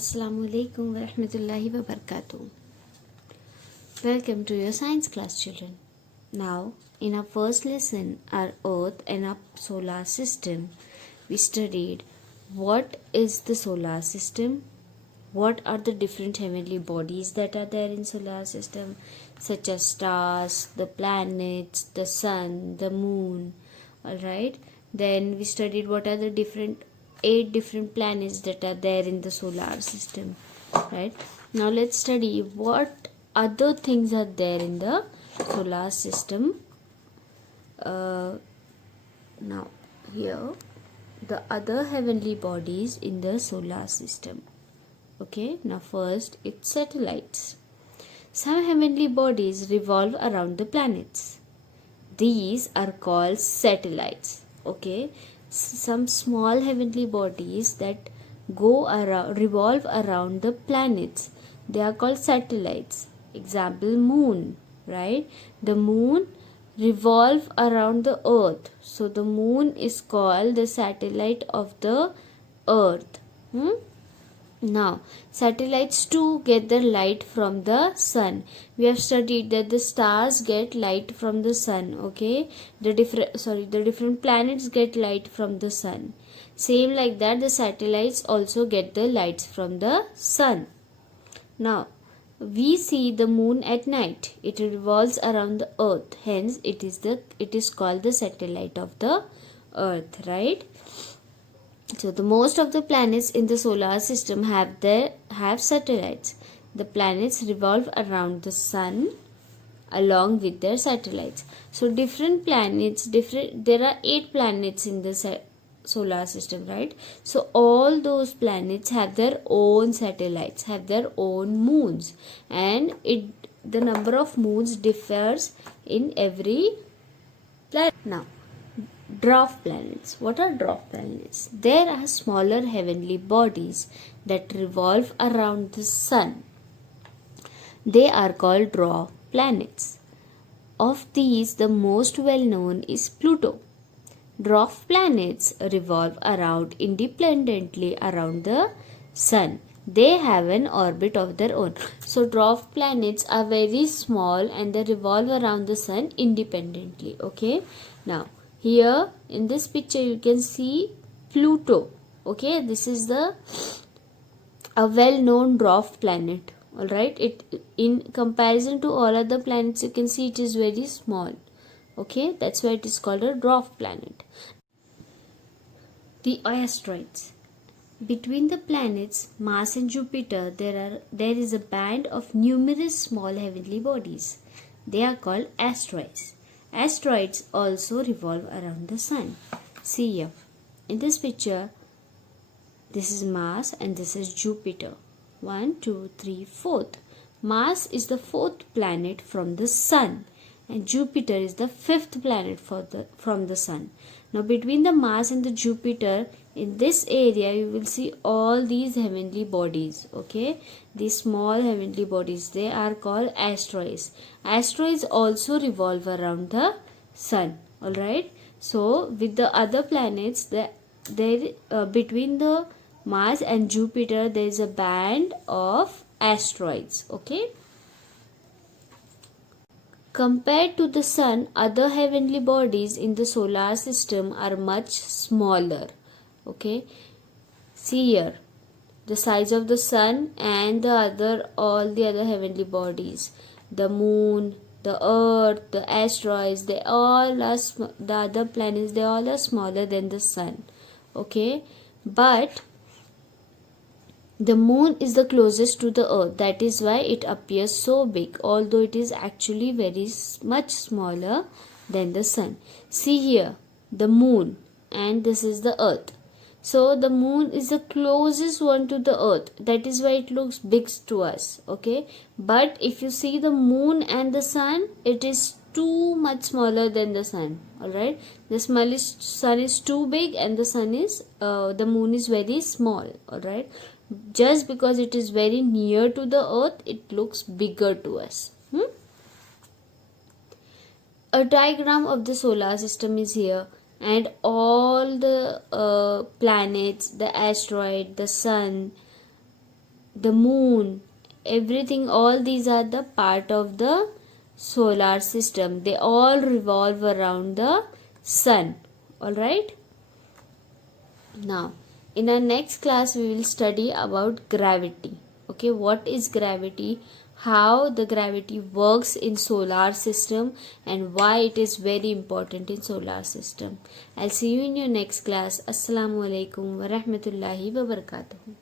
Assalamu alaikum wa rahmatullahi wa barakatuh. Welcome to your science class, children. Now, in our first lesson, our Earth and our solar system, we studied what is the solar system, what are the different heavenly bodies that are there in solar system, such as stars, the planets, the sun, the moon. Alright. Then we studied what are the eight different planets that are there in the solar system. Right. Now let's study what other things are there in the solar system. Now here the other heavenly bodies in the solar system. Okay, now first it's satellites. Some heavenly bodies revolve around the planets. These are called satellites. Okay, some small heavenly bodies that revolve around the planets, they are called satellites. Example, moon, right? The moon revolve around the earth, so the moon is called the satellite of the earth. Now, satellites too get their light from the sun. We have studied that the stars get light from the sun. Okay, the different planets get light from the sun. Same like that, the satellites also get the lights from the sun. Now, we see the moon at night. It revolves around the earth. Hence, it is called the satellite of the earth. Right? So the most of the planets in the solar system have satellites. The planets revolve around the sun along with their satellites. So different planets, there are 8 planets in the solar system, right? So all those planets have their own satellites, have their own moons, and the number of moons differs in every planet. Now, dwarf planets. What are dwarf planets? There are smaller heavenly bodies that revolve around the sun. They are called dwarf planets. Of these, the most well known is Pluto. Dwarf planets revolve around independently around the sun. They have an orbit of their own. So dwarf planets are very small and they revolve around the sun independently. Okay. Now, here in this picture you can see Pluto. Okay, this is a well-known dwarf planet. Alright, it in comparison to all other planets, you can see it is very small. Okay, that's why it is called a dwarf planet. The asteroids. Between the planets Mars and Jupiter, there is a band of numerous small heavenly bodies. They are called asteroids. Asteroids also revolve around the sun. See here. In this picture, this is Mars and this is Jupiter. 1, 2, 3, 4th. Mars is the 4th planet from the sun and Jupiter is the 5th planet from the sun. Now between the Mars and the Jupiter, in this area you will see all these heavenly bodies. Okay, these small heavenly bodies, they are called asteroids. Asteroids also revolve around the sun. Alright, so with the other planets, between the Mars and Jupiter, there is a band of asteroids. Okay, compared to the sun, other heavenly bodies in the solar system are much smaller. Okay, see here the size of the sun and all the other heavenly bodies, the moon, the earth, the asteroids, the other planets, they all are smaller than the sun. Okay, but the moon is the closest to the earth. That is why it appears so big, although it is actually very much smaller than the sun. See here the moon and this is the earth. So the moon is the closest one to the earth. That is why it looks big to us. Okay, but if you see the moon and the sun, it is too much smaller than the sun. Alright, the sun is too big and the moon is very small. Alright, just because it is very near to the earth, it looks bigger to us. A diagram of the solar system is here, and all the planets, the asteroid, the sun, the moon, everything, all these are the part of the solar system. They all revolve around the sun. All right. Now, in our next class, we will study about gravity. Okay, what is gravity? How the gravity works in solar system and why it is very important in solar system. I'll see you in your next class. Assalamu alaikum wa rahmatullahi wa barakatuh.